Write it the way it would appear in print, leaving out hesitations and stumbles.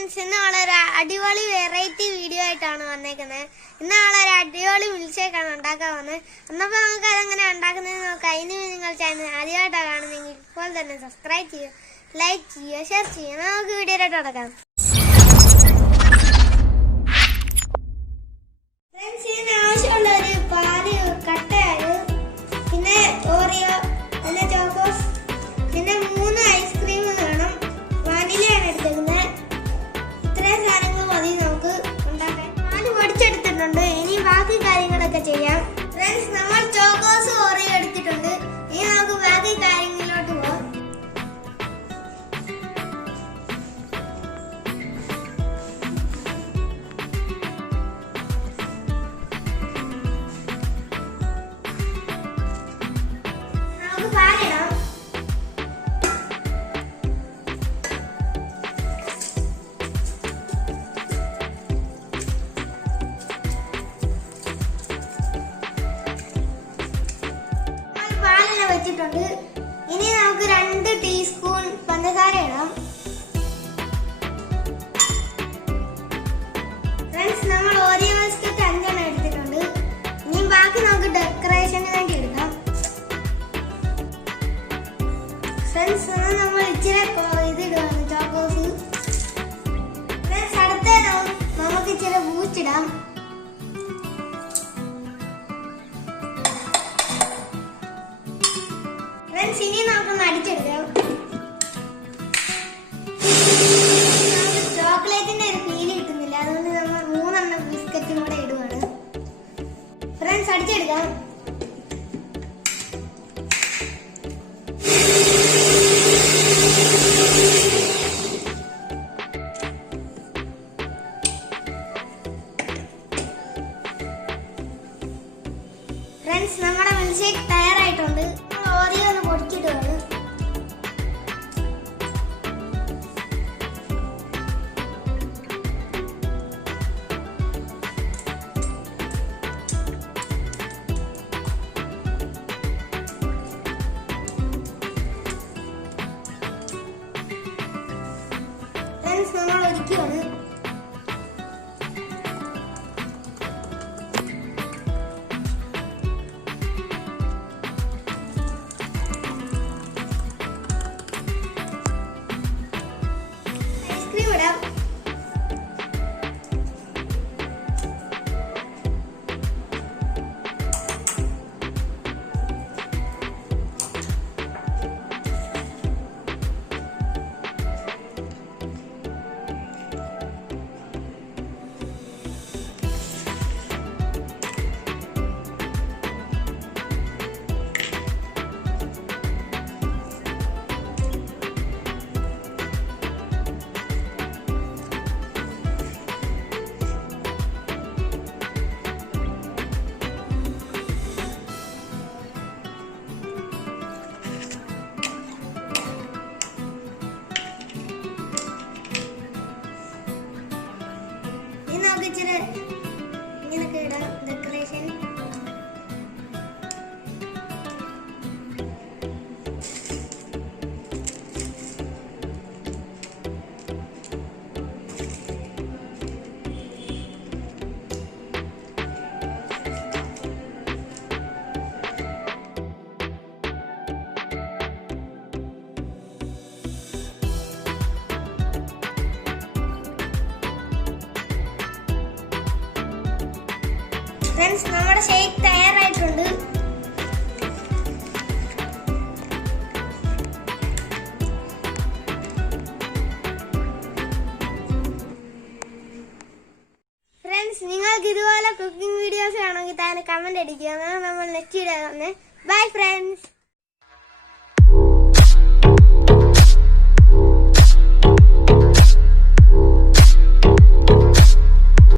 Friends, ഇന്ന് വളരെ അടിപൊളി വെറൈറ്റി വീഡിയോ ആയിട്ടാണ് വന്നേക്കുന്നത്. ഇന്ന് വളരെ അടിപൊളി മിൽക്ക് ആണ് ഉണ്ടാക്കാൻ വന്നത്. എന്നപ്പോൾ നമുക്ക് അതെങ്ങനെ ഉണ്ടാക്കുന്നത് നോക്കാം. അതിന് നിങ്ങൾ ചാനൽ ആദ്യമായിട്ടാണ് കാണുന്നതെങ്കിൽ ഇപ്പോൾ തന്നെ സബ്സ്ക്രൈബ് ചെയ്യുക, ലൈക്ക് ചെയ്യുക, ഷെയർ ചെയ്യുക. നമുക്ക് വീഡിയോയിലോട്ട് നടക്കാം. ഫ്രണ്ട്സ്, ഇതിന് ആവശ്യമുള്ള ഒരു പാല്, കട്ടയാല്, പിന്നെ ഓറിയോ, പിന്നെ ചോക്കോസ്, പിന്നെ 3 ഐസ്ക്രീം വേണം. വാനിലയാണ് എടുത്തേക്കുന്നത്. ഇത്രയും സാധനങ്ങൾ മതി നമുക്ക് ഉണ്ടാക്കാൻ. പാല് പൊടിച്ചെടുത്തിട്ടുണ്ട്. ഇനി ബാക്കി കാര്യങ്ങളൊക്കെ ചെയ്യാം. ഫ്രണ്ട്സ്, നമ്മൾ ചോക്കോസ് ഓറിയോ എടുത്തിട്ടുണ്ട്. ഇനി നമുക്ക് ബാക്കി കാര്യങ്ങളിലോട്ട് പോകാം. വെച്ചിട്ടുണ്ട്. ഇനി നമുക്ക് 2 ടീസ്പൂൺ പഞ്ചസാര ഇടാം. ഫ്രണ്ട്സ്, നമ്മൾ ഓറിയോ ബിസ്ക്കറ്റ് 5 എടുത്തിട്ടുണ്ട്. ഇനി ബാക്കി നമുക്ക് ഡെക്കറേഷന് വേണ്ടി എടുക്കാം. ഫ്രണ്ട്സ്, നമ്മൾ ഇച്ചിരി ഇതിടുകയാണ്, ചോക്കോസ്. ഫ്രണ്ട്സ്, അടുത്ത നമുക്ക് ഇച്ചിരി ബൂസ്റ്റ് ഇടാം. ഫ്രണ്ട്സ്, ഇനി നമുക്കൊന്ന് അടിച്ചെടുക്കാം. ചോക്ലേറ്റിന്റെ ഒരു ഫീല് കിട്ടുന്നില്ല, അതുകൊണ്ട് നമ്മൾ 3 ബിസ്ക്കറ്റും കൂടെ ഇടുവാണ്. ഫ്രണ്ട്സ്, അടിച്ചെടുക്കാം. ഫ്രണ്ട്സ്, നമ്മുടെ മിൽക്ക് തയ്യാറായിട്ടുണ്ട്. ഓറിയോ ഒന്ന് പൊടിച്ചിടുകയാണ്. ഫ്രണ്ട്സ്, നമ്മൾ ഒഴിക്കുകയാണ്. ഇച്ചിരി ഇങ്ങനൊക്കെ ഇടാം, ഡെക്കറേഷൻ. ഫ്രണ്ട്സ്, നമ്മുടെ ഷേക്ക് തയ്യാറായിട്ടുണ്ട്. ഫ്രണ്ട്സ്, നിങ്ങൾക്ക് ഇതുപോലെ കുക്കിംഗ് വീഡിയോസ് ആണെങ്കിൽ താഴെ കമന്റ് അടിക്കുക. നമ്മൾ നെക്സ്റ്റ് വീഡിയോ. Bye friends.